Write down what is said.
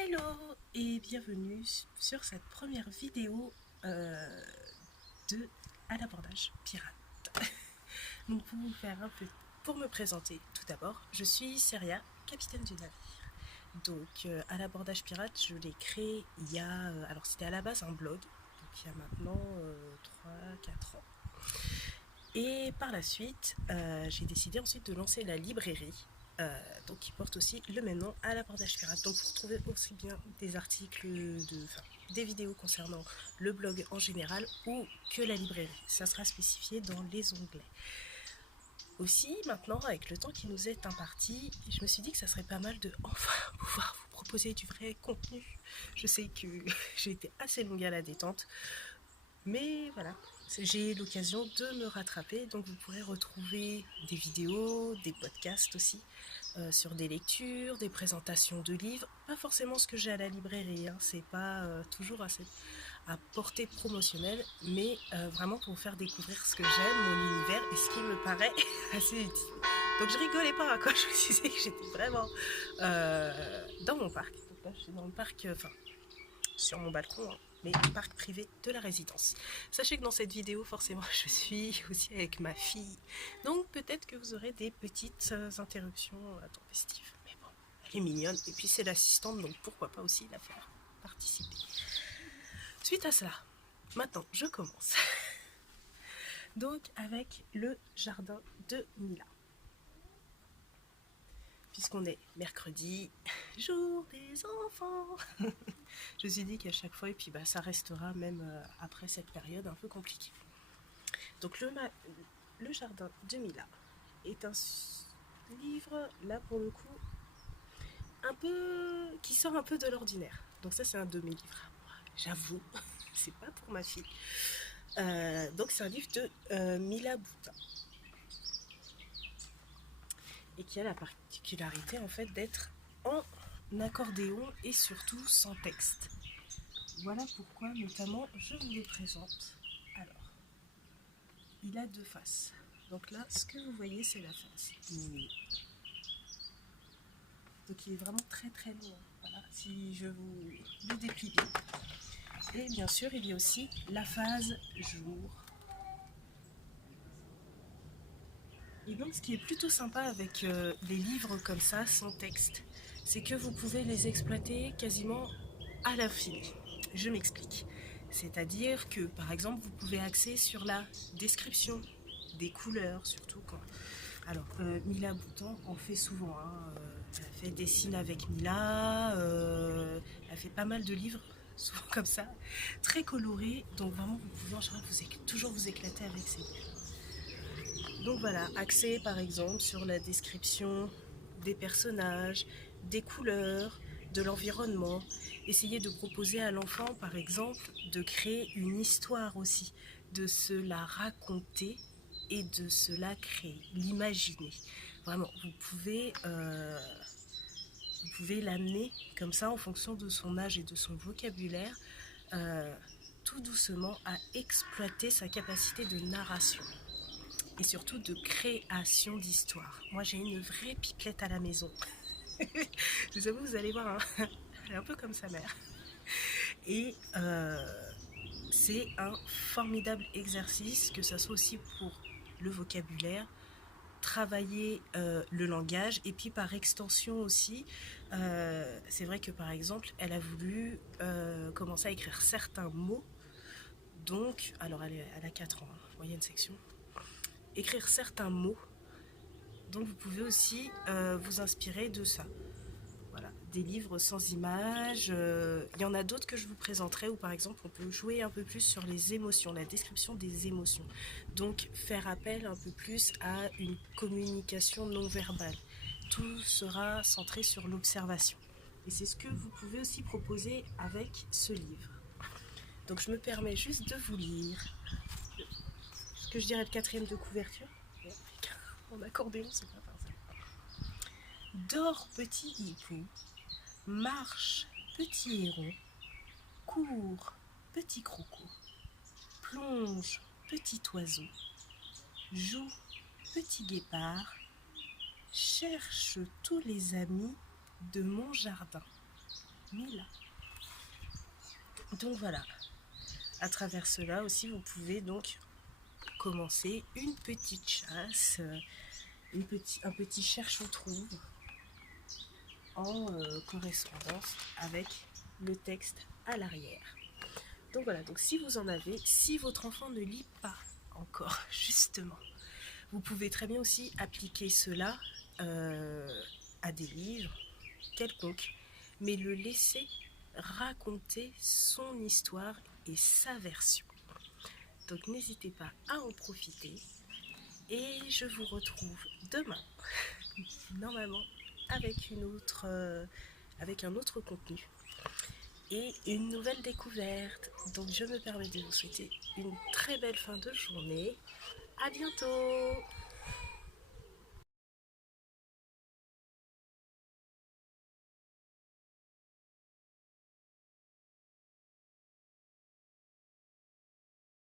Hello et bienvenue sur cette première vidéo de à l'abordage pirate. Donc pour me présenter tout d'abord, je suis Seria, capitaine du navire. Donc à l'abordage pirate, je l'ai créé il y a, alors c'était à la base un blog, donc il y a maintenant 3-4 ans. Et par la suite, j'ai décidé ensuite de lancer la librairie, donc qui porte aussi le même nom, à l'abordage pirate. Donc vous retrouvez aussi bien des articles, des vidéos concernant le blog en général ou que la librairie. Ça sera spécifié dans les onglets. Aussi, maintenant, avec le temps qui nous est imparti, je me suis dit que ça serait pas mal de enfin pouvoir vous proposer du vrai contenu. Je sais que j'ai été assez longue à la détente, mais voilà, j'ai l'occasion de me rattraper, donc vous pourrez retrouver des vidéos, des podcasts aussi, sur des lectures, des présentations de livres, pas forcément ce que j'ai à la librairie, hein, c'est pas toujours à portée promotionnelle, mais vraiment pour vous faire découvrir ce que j'aime, mon univers et ce qui me paraît assez utile. Donc je rigolais pas quand je vous disais que j'étais vraiment dans mon parc. Donc là je suis dans le parc, sur mon balcon, hein, mais parc privé de la résidence. Sachez que dans cette vidéo, forcément, je suis aussi avec ma fille. Donc peut-être que vous aurez des petites interruptions intempestives. Mais bon, elle est mignonne. Et puis c'est l'assistante, donc pourquoi pas aussi la faire participer. Suite à cela, maintenant, je commence. Donc avec le jardin de Mila. Puisqu'on est mercredi, jour des enfants. Je me suis dit qu'à chaque fois, et puis ça restera même après cette période un peu compliquée. Donc le jardin de Mila est un livre, là pour le coup, un peu qui sort un peu de l'ordinaire. Donc ça c'est un de mes livres à moi, j'avoue, c'est pas pour ma fille. Donc c'est un livre de Mila Boutin. Et qui a la particularité en fait d'être en accordéon et surtout sans texte. Voilà pourquoi notamment je vous le présente. Alors, il a deux faces. Donc là, ce que vous voyez, c'est la face. Donc il est vraiment très très long. Voilà, si je vous le déplie. Et bien sûr, il y a aussi la phase jour. Et donc ce qui est plutôt sympa avec les livres comme ça, sans texte, c'est que vous pouvez les exploiter quasiment à l'infini. Je m'explique. C'est-à-dire que par exemple, vous pouvez axer sur la description des couleurs, surtout quand... Alors, Mila Boutan en fait souvent. Hein. Elle a fait Dessine avec Mila, elle a fait pas mal de livres, souvent comme ça, très colorés. Donc vraiment, vous pouvez en général toujours vous éclater avec ces livres. Donc voilà, axé par exemple sur la description des personnages, des couleurs, de l'environnement. Essayez de proposer à l'enfant par exemple de créer une histoire aussi, de se la raconter et de se la créer, l'imaginer. Vraiment, vous pouvez l'amener comme ça en fonction de son âge et de son vocabulaire, tout doucement à exploiter sa capacité de narration et surtout de création d'histoire. Moi j'ai une vraie pipelette à la maison. Je vous avoue, vous allez voir, hein, elle est un peu comme sa mère. Et c'est un formidable exercice, que ça soit aussi pour le vocabulaire, travailler le langage, et puis par extension aussi, c'est vrai que par exemple, elle a voulu commencer à écrire certains mots. Donc, alors elle a 4 ans, hein, moyenne section. Écrire certains mots. Donc vous pouvez aussi vous inspirer de ça. Voilà, des livres sans images. Il y en a d'autres que je vous présenterai où par exemple on peut jouer un peu plus sur les émotions, la description des émotions. Donc faire appel un peu plus à une communication non verbale. Tout sera centré sur l'observation. Et c'est ce que vous pouvez aussi proposer avec ce livre. Donc je me permets juste de vous lire ce que je dirais le quatrième de couverture. En accordéon, c'est pas parfait. Dors, petit hibou, marche, petit héron, cours, petit croco, plonge, petit oiseau, joue, petit guépard, cherche tous les amis de mon jardin. 1000. Donc voilà, à travers cela aussi vous pouvez donc commencer une petite chasse, un petit cherche-on-trouve en correspondance avec le texte à l'arrière. Donc voilà, donc si vous en avez, si votre enfant ne lit pas encore, justement, vous pouvez très bien aussi appliquer cela à des livres quelconques, mais le laisser raconter son histoire et sa version. Donc n'hésitez pas à en profiter et je vous retrouve demain, normalement, avec avec un autre contenu et une nouvelle découverte. Donc je me permets de vous souhaiter une très belle fin de journée. À bientôt!